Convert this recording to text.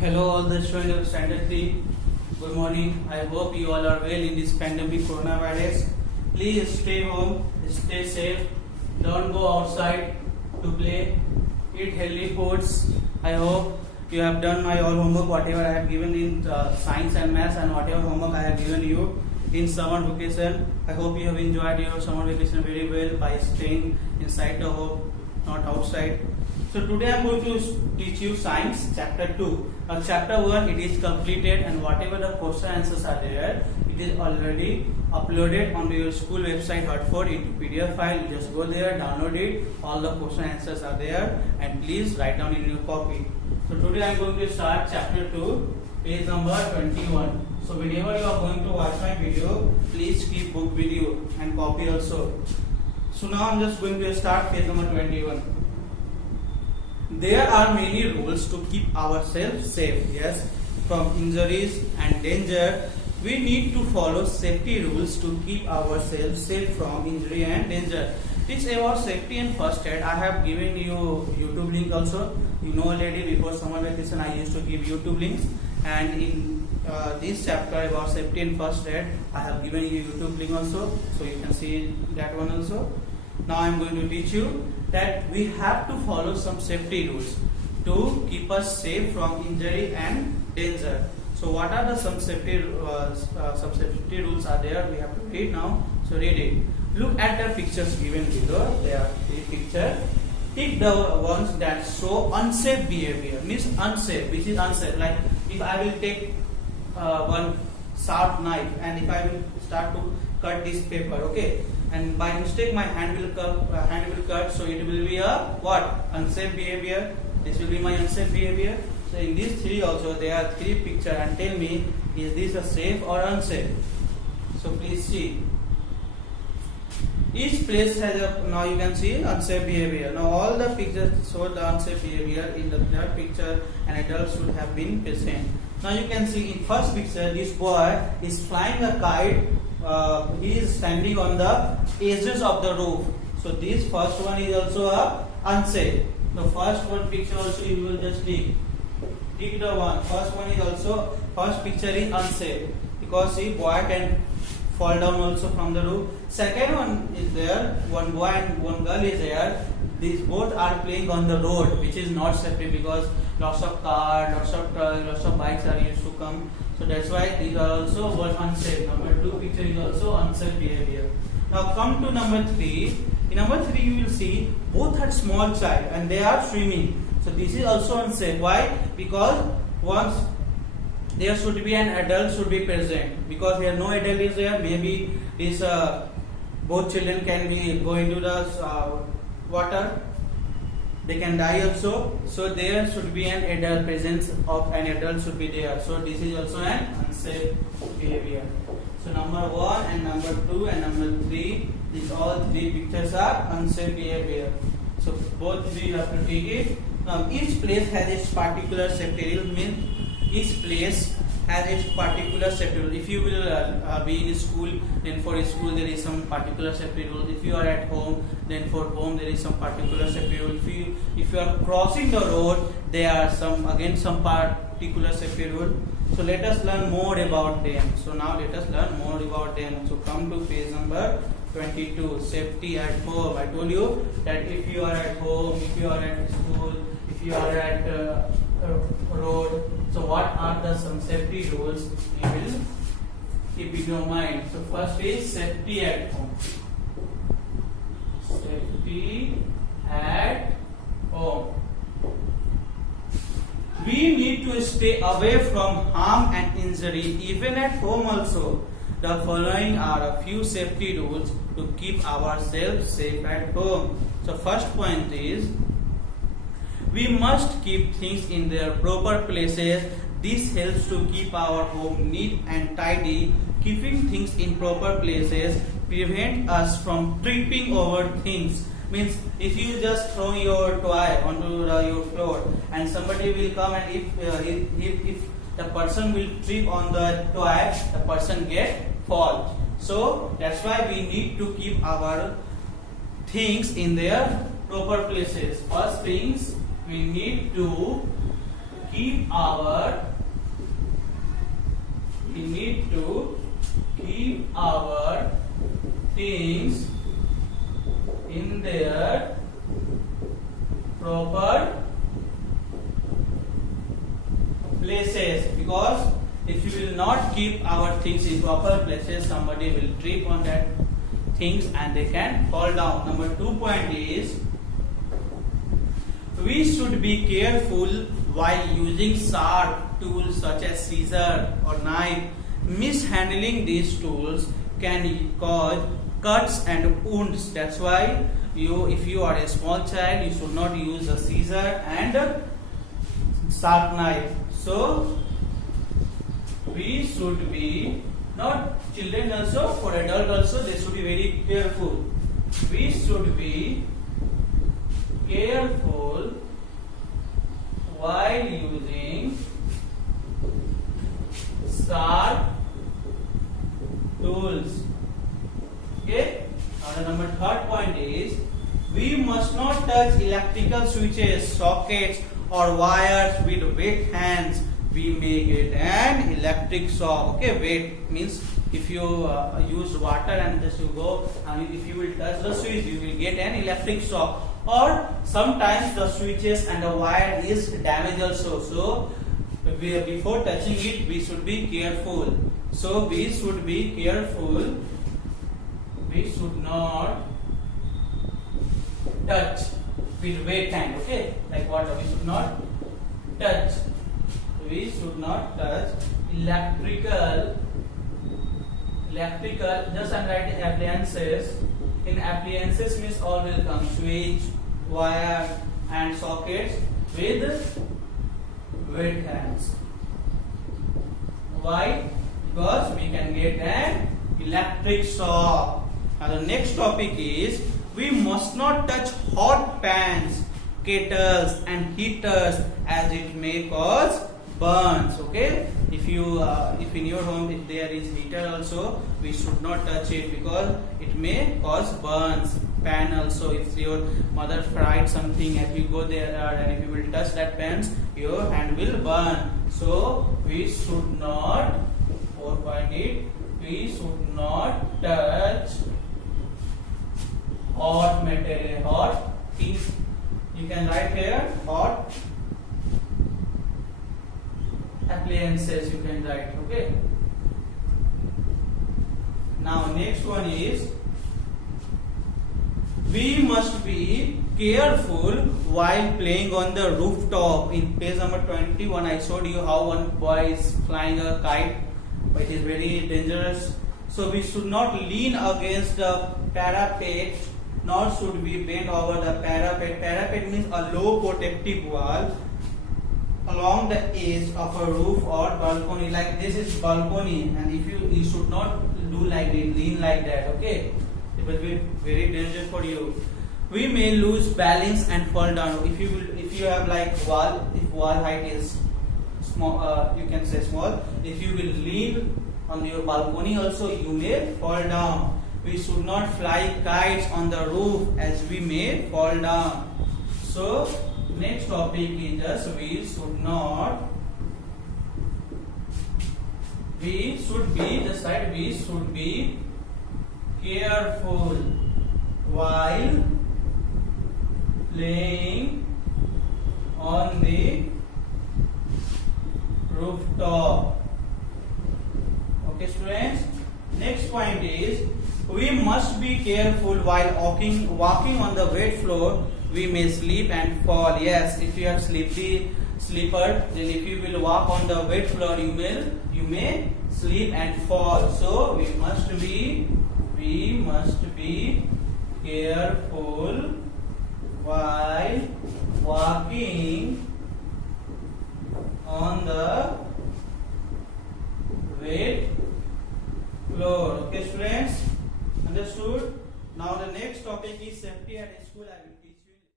Hello, all the students of Standard 3. Good morning. I hope you all are well in this pandemic coronavirus. Please stay home, stay safe. Don't go outside to play. Eat healthy foods. I hope you have done my all homework, whatever I have given in science and maths, and whatever homework I have given you in summer vacation. I hope you have enjoyed your summer vacation very well by staying inside the home, not outside. So today I am going to teach you science chapter 2. Chapter 1 it is completed, and whatever the question answers are there, it is already uploaded on your school website Hartford into PDF file. You just go there, download it. All the question answers are there, and please write down in your copy. So today I am going to start chapter 2, page number 21. So whenever you are going to watch my video, please keep book with you and copy also. So now I am just going to start page number 21. There are many rules to keep ourselves safe. Yes, from injuries and danger, we need to follow safety rules to keep ourselves safe from injury and danger. It's about safety and first aid. I have given you YouTube link also. You know already, before summer vacation I used to give YouTube links, and in this chapter about safety and first aid I have given you YouTube link also, so you can see that one also. Now I am going to teach you that we have to follow some safety rules to keep us safe from injury and danger. So what are the some safety rules are there? We have to read now. So read it. Look at the pictures given below. There are three pictures. Take the ones that show unsafe behavior. Means unsafe. Which is unsafe? Like if I will take one sharp knife, and if I will start to cut this paper, okay, and by mistake my hand will cut, so it will be a what? Unsafe behavior. This will be my unsafe behavior. So in these three also there are three pictures, and tell me, is this a safe or unsafe? So please see. Each place has a, now you can see unsafe behavior. Now all the pictures show the unsafe behavior. In the third picture, an adult should have been present. Now you can see in first picture, this boy is flying a kite. He is standing on the edges of the roof. So this first one is also unsafe. The first one picture also you will just take the one. First one is also, first picture is unsafe because see, boy can fall down also from the roof. Second one is there, one boy and one girl is there. These both are playing on the road, which is not safe because lots of cars, lots of trucks, lots of bikes are used to come. So that's why these are also unsafe. Number 2 picture is also unsafe behavior. Now come to number 3. In number 3 you will see both are small child and they are swimming. So this is also unsafe. Why? Because once there should be an adult should be present. Because here no adult is there. Maybe this both children can be go into the water. They can die also. So there should be an adult, presence of an adult should be there. So this is also an unsafe behavior. So number 1 and number 2 and number 3, these all three pictures are unsafe behavior. So both three you have to take it. Now each place has its particular safety rule. Means each place has its particular safety rule. If you will be in school, then for school there is some particular safety rule. If you are at home, then for home there is some particular safety rule. If you are crossing the road, there are some particular safety rule. So let us learn more about them. So now let us learn more about them. So come to page number 22. Safety at home. I told you that if you are at home, if you are at school, if you are at road, so what are the some safety rules you will keep in your mind? So first is safety at home. Safety at home. We need to stay away from harm and injury even at home also. The following are a few safety rules to keep ourselves safe at home. So first point is, we must keep things in their proper places. This helps to keep our home neat and tidy. Keeping things in proper places prevent us from tripping over things. Means if you just throw your toy onto your floor and somebody will come, and if the person will trip on the toy, the person get fall. So that's why we need to keep our things in their proper places. First things, we need to keep our things in their proper places, because if you will not keep our things in proper places, somebody will trip on that things and they can fall down. Number 2 point is, we should be careful while using sharp tools such as scissor or knife. Mishandling these tools can cause cuts and wounds. That's why if you are a small child, you should not use a scissor and a sharp knife. So we should be, not children also, for adult also, they should be very careful. We should be careful while using sharp tools. Okay. Now the number 3rd point is, we must not touch electrical switches, sockets or wires with wet hands. We may get an electric shock. Okay, wet means if you use water and just you go and if you will touch the switch, you will get an electric shock. Or sometimes the switches and the wire is damaged also. So before touching it, we should be careful. So we should be careful. We should not touch with wet hand. Okay, like water. We should not touch. We should not touch electrical. Just I'm writing appliances. In appliances means all will come switch, wire and sockets with wet hands. Why? Because we can get an electric shock. Now the next topic is, we must not touch hot pans, kettles and heaters, as it may cause burns. Okay, if in your home if there is heater also, we should not touch it because it may cause burns. Pan also, if your mother fried something and you go there and if you will touch that pan, your hand will burn. So we should not, 4.8, we should not touch hot material, hot things. You can write here hot appliances, you can write. Okay. Now next one is, we must be careful while playing on the rooftop. In page number 21, I showed you how one boy is flying a kite, but it is very dangerous. So we should not lean against the parapet, nor should we bend over the parapet. Parapet means a low protective wall along the edge of a roof or balcony. Like this is balcony, and if you should not do like this, lean like that. Okay, it will be very dangerous for you. We may lose balance and fall down. If you have like wall, if wall height is small, you can say small. If you will lean on your balcony also, you may fall down. We should not fly kites on the roof, as we may fall down. So next topic is just, we should be careful while playing on the rooftop. Okay students, next point is, we must be careful while walking on the wet floor. We may slip and fall. Yes, if you have slipper, then if you will walk on the wet floor, you may slip and fall. So we must be careful while walking